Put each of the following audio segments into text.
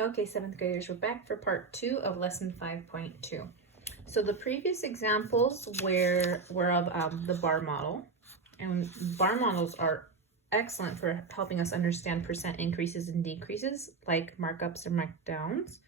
Okay, 7th graders, we're back for part 2 of lesson 5.2. So the previous examples were of the bar model, and bar models are excellent for helping us understand percent increases and decreases like markups or markdowns.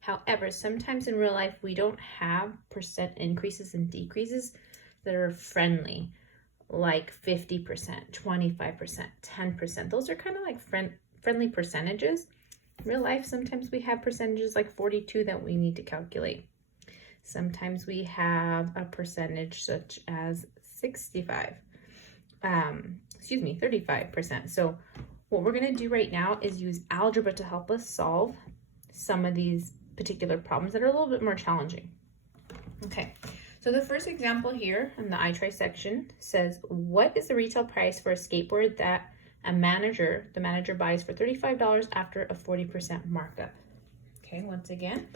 However, sometimes in real life we don't have percent increases and decreases that are friendly, like 50%, 25%, 10%. Those are kind of like friendly percentages. In real life, sometimes we have percentages like 42 that we need to calculate. Sometimes we have a percentage such as 35%. So what we're going to do right now is use algebra to help us solve some of these particular problems that are a little bit more challenging. Okay, so the first example here in the iTry section says, what is the retail price for a skateboard that the manager buys for $35 after a 40% markup? Okay, once again,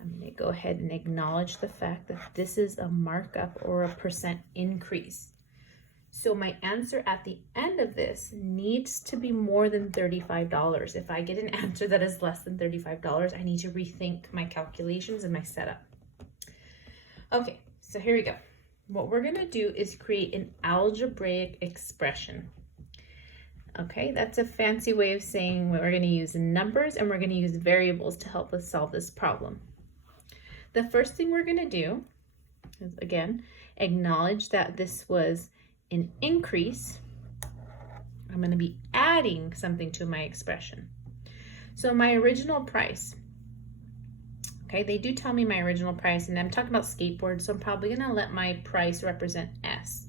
I'm going to go ahead and acknowledge the fact that this is a markup or a percent increase. So my answer at the end of this needs to be more than $35. If I get an answer that is less than $35, I need to rethink my calculations and my setup. Okay, so here we go. What we're going to do is create an algebraic expression. Okay, that's a fancy way of saying we're going to use numbers and we're going to use variables to help us solve this problem. The first thing we're going to do is, again, acknowledge that this was an increase. I'm going to be adding something to my expression. So my original price, okay, they do tell me my original price, and I'm talking about skateboards, so I'm probably going to let my price represent S.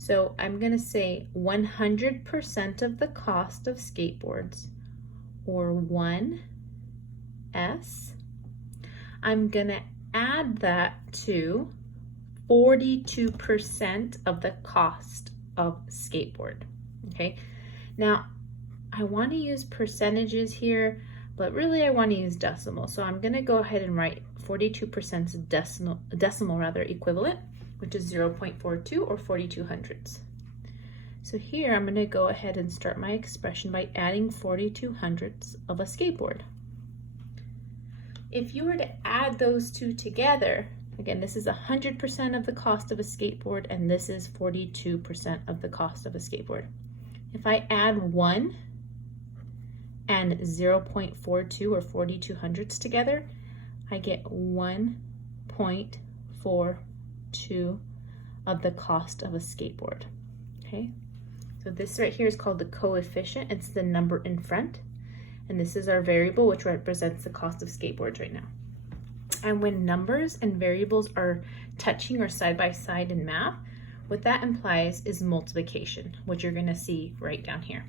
So I'm going to say 100% of the cost of skateboards, or 1S. I'm going to add that to 42% of the cost of skateboard. Okay, now I want to use percentages here, but really I want to use decimal. So I'm going to go ahead and write 42% decimal equivalent, which is 0.42 or 42 hundredths. So here I'm going to go ahead and start my expression by adding 42 hundredths of a skateboard. If you were to add those two together, again, this is 100% of the cost of a skateboard, and this is 42% of the cost of a skateboard. If I add 1 and 0.42 or 42 hundredths together, I get 1.42 of the cost of a skateboard. Okay, so this right here is called the coefficient. It's the number in front, and this is our variable, which represents the cost of skateboards right now. And when numbers and variables are touching or side by side in math, what that implies is multiplication, which you're going to see right down here.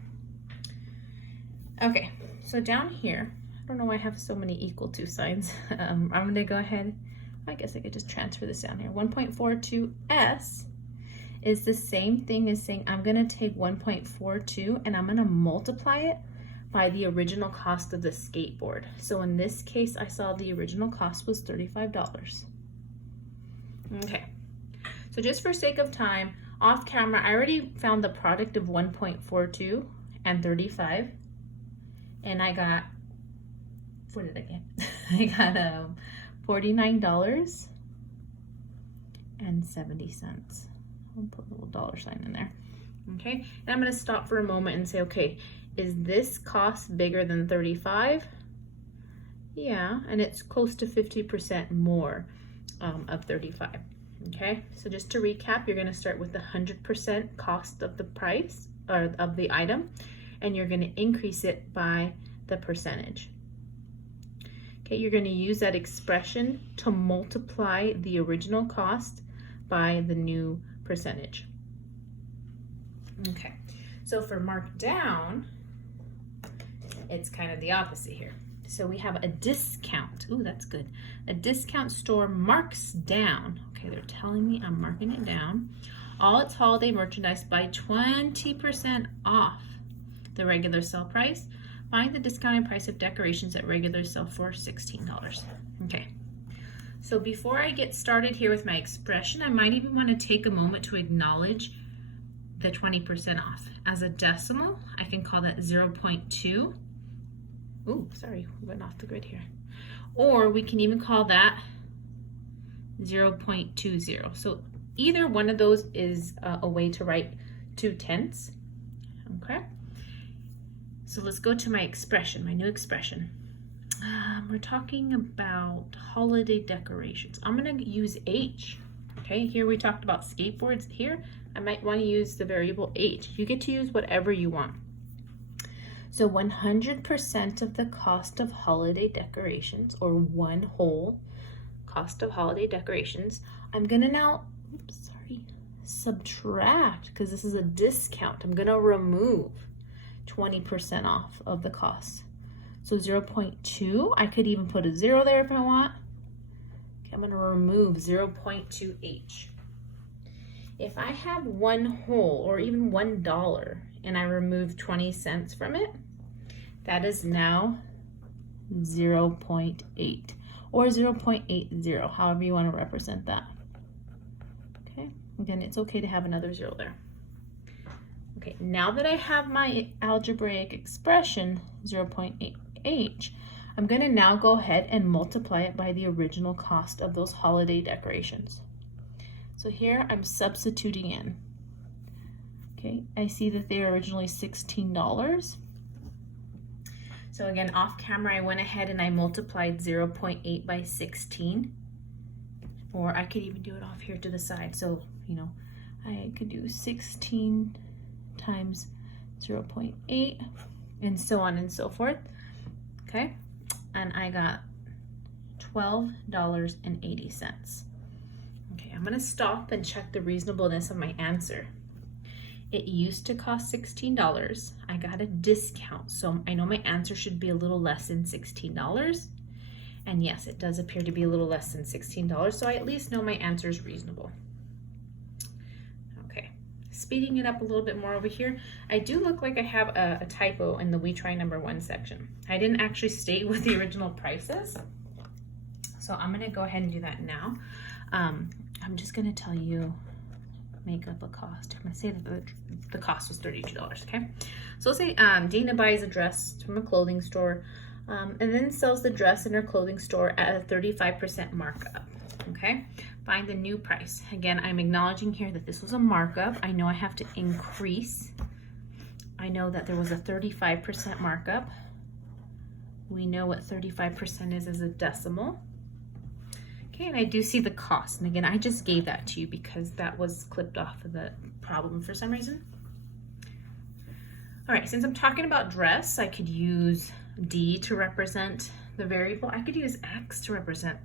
Okay, so down here, I don't know why I have so many equal to signs. I'm going to go ahead, I guess I could just transfer this down here. 1.42S is the same thing as saying I'm going to take 1.42 and I'm going to multiply it by the original cost of the skateboard. So in this case, I saw the original cost was $35. Okay, so just for sake of time, off camera, I already found the product of 1.42 and 35, and I got, what did I get? I got $49.70. I'll put a little dollar sign in there. Okay, and I'm going to stop for a moment and say, okay, is this cost bigger than 35? Yeah, and it's close to 50% more of 35. Okay, so just to recap, you're going to start with the 100% cost of the price or of the item, and you're going to increase it by the percentage. Okay, you're going to use that expression to multiply the original cost by the new percentage. Okay, so for markdown, it's kind of the opposite here. So we have a discount. Ooh, that's good. A discount store marks down. Okay, they're telling me I'm marking it down. All its holiday merchandise by 20% off the regular sale price. Find the discounted price of decorations at regular sale for $16. Okay, so before I get started here with my expression, I might even want to take a moment to acknowledge the 20% off. As a decimal, I can call that 0.2, Ooh, sorry, we went off the grid here. Or we can even call that 0.20. So either one of those is a way to write 2/10. Okay. So let's go to my expression, my new expression. We're talking about holiday decorations. I'm gonna use H. Okay, here we talked about skateboards. Here, I might want to use the variable H. You get to use whatever you want. So 100% of the cost of holiday decorations, or one whole cost of holiday decorations, I'm gonna now, subtract, because this is a discount. I'm gonna remove 20% off of the cost. So 0.2, I could even put a 0 there if I want. Okay, I'm gonna remove 0.2H. If I have one whole or even $1 and I remove 20 cents from it, that is now 0.8 or 0.80, however you want to represent that. Okay, again, it's okay to have another 0 there. Okay, now that I have my algebraic expression, 0.8H, I'm going to now go ahead and multiply it by the original cost of those holiday decorations. So here I'm substituting in. Okay, I see that they are originally $16. So again, off camera, I went ahead and I multiplied 0.8 by 16. Or I could even do it off here to the side. So, you know, I could do 16 times 0.8 and so on and so forth. Okay, and I got $12.80. Okay, I'm gonna stop and check the reasonableness of my answer. It used to cost $16. I got a discount, so I know my answer should be a little less than $16. And yes, it does appear to be a little less than $16, so I at least know my answer is reasonable. Okay, speeding it up a little bit more over here, I do look like I have a typo in the We Try Number 1 section. I didn't actually state what the original price is, so I'm gonna go ahead and do that now. I'm just gonna tell you, make up a cost. I'm gonna say that the cost was $32, okay? So let's say Dana buys a dress from a clothing store and then sells the dress in her clothing store at a 35% markup, okay? Find the new price. Again, I'm acknowledging here that this was a markup. I know I have to increase. I know that there was a 35% markup. We know what 35% is as a decimal. Okay, and I do see the cost. And again, I just gave that to you because that was clipped off of the problem for some reason. All right, since I'm talking about dress, I could use D to represent the variable. I could use X to represent.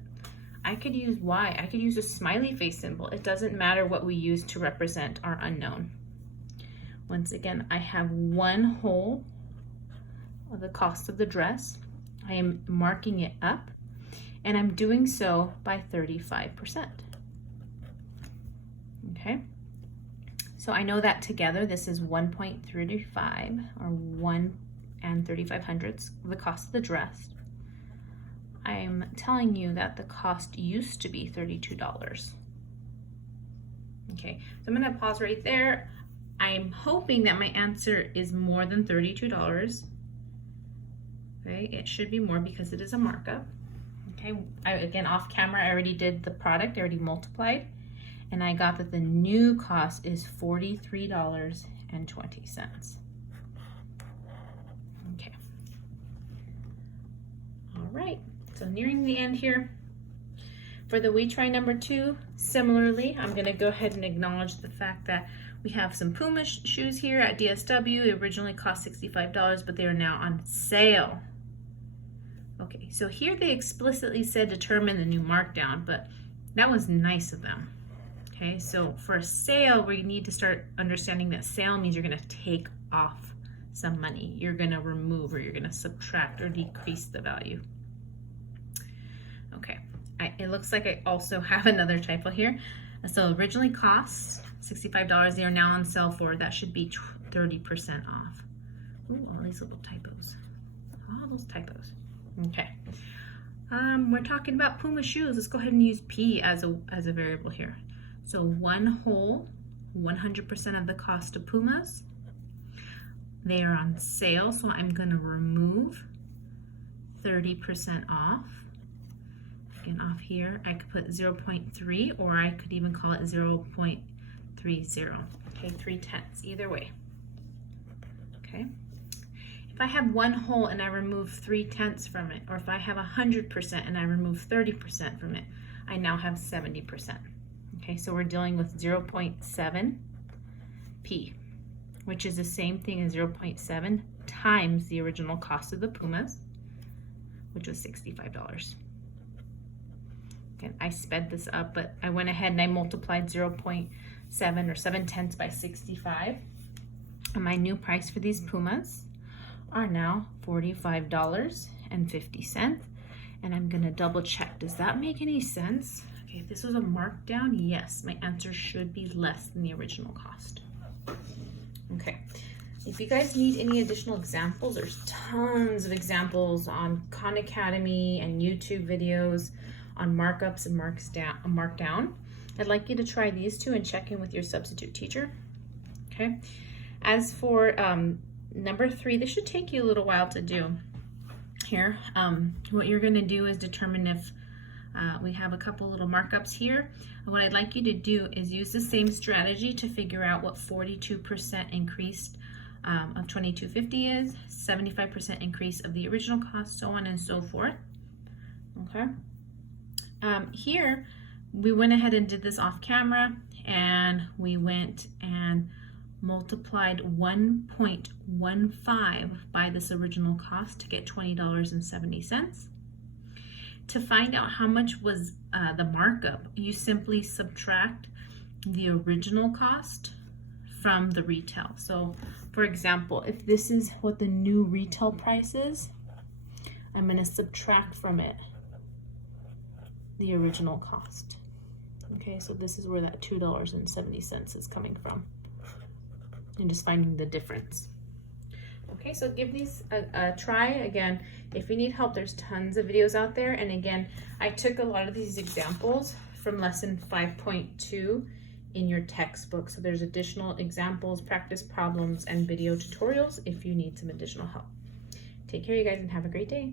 I could use Y. I could use a smiley face symbol. It doesn't matter what we use to represent our unknown. Once again, I have one whole of the cost of the dress. I am marking it up, and I'm doing so by 35%. Okay, so I know that together this is 1.35 or 1 and 35/100ths the cost of the dress. I'm telling you that the cost used to be $32. Okay, so I'm gonna pause right there. I'm hoping that my answer is more than $32. Okay, it should be more because it is a markup. Okay, again, off camera, I already did the product, I already multiplied, and I got that the new cost is $43.20. Okay. All right, so nearing the end here. For the We Try Number 2, similarly, I'm gonna go ahead and acknowledge the fact that we have some Puma shoes here at DSW. They originally cost $65, but they are now on sale. Okay, so here they explicitly said determine the new markdown, but that was nice of them. Okay, so for a sale, we need to start understanding that sale means you're gonna take off some money. You're gonna remove or you're gonna subtract or decrease the value. Okay, it looks like I also have another typo here. So originally cost $65, they are now on sale for, that should be 30% off. Ooh, all these little typos, all those typos. Okay, we're talking about Puma shoes. Let's go ahead and use P as a variable here. So one whole, 100% of the cost of Pumas. They are on sale, so I'm gonna remove 30% off. Again, off here, I could put 0.3, or I could even call it 0.30. Okay, 3/10, either way. Okay. If I have one whole and I remove 3/10 from it, or if I have 100% and I remove 30% from it, I now have 70%. Okay, so we're dealing with 0.7p, which is the same thing as 0.7 times the original cost of the Pumas, which was $65. Again, I sped this up, but I went ahead and I multiplied 0.7 or 7/10 by 65. And my new price for these Pumas are now $45.50. And I'm gonna double check. Does that make any sense? Okay, if this was a markdown, yes, my answer should be less than the original cost. Okay, if you guys need any additional examples, there's tons of examples on Khan Academy and YouTube videos on markups and markdown. I'd like you to try these two and check in with your substitute teacher. Okay, as for number 3, this should take you a little while to do. Here, what you're going to do is determine if we have a couple little markups here. And what I'd like you to do is use the same strategy to figure out what 42% increase of $22.50 is, 75% increase of the original cost, so on and so forth. Okay. Here, we went ahead and did this off camera, and we went and multiplied 1.15 by this original cost to get $20.70. To find out how much was the markup, you simply subtract the original cost from the retail. So, for example, if this is what the new retail price is, I'm going to subtract from it the original cost. Okay, so this is where that $2.70 is coming from. And just finding the difference. Okay, so give these a try. Again, if you need help, there's tons of videos out there. And again, I took a lot of these examples from lesson 5.2 in your textbook. So there's additional examples, practice problems, and video tutorials if you need some additional help. Take care, you guys, and have a great day.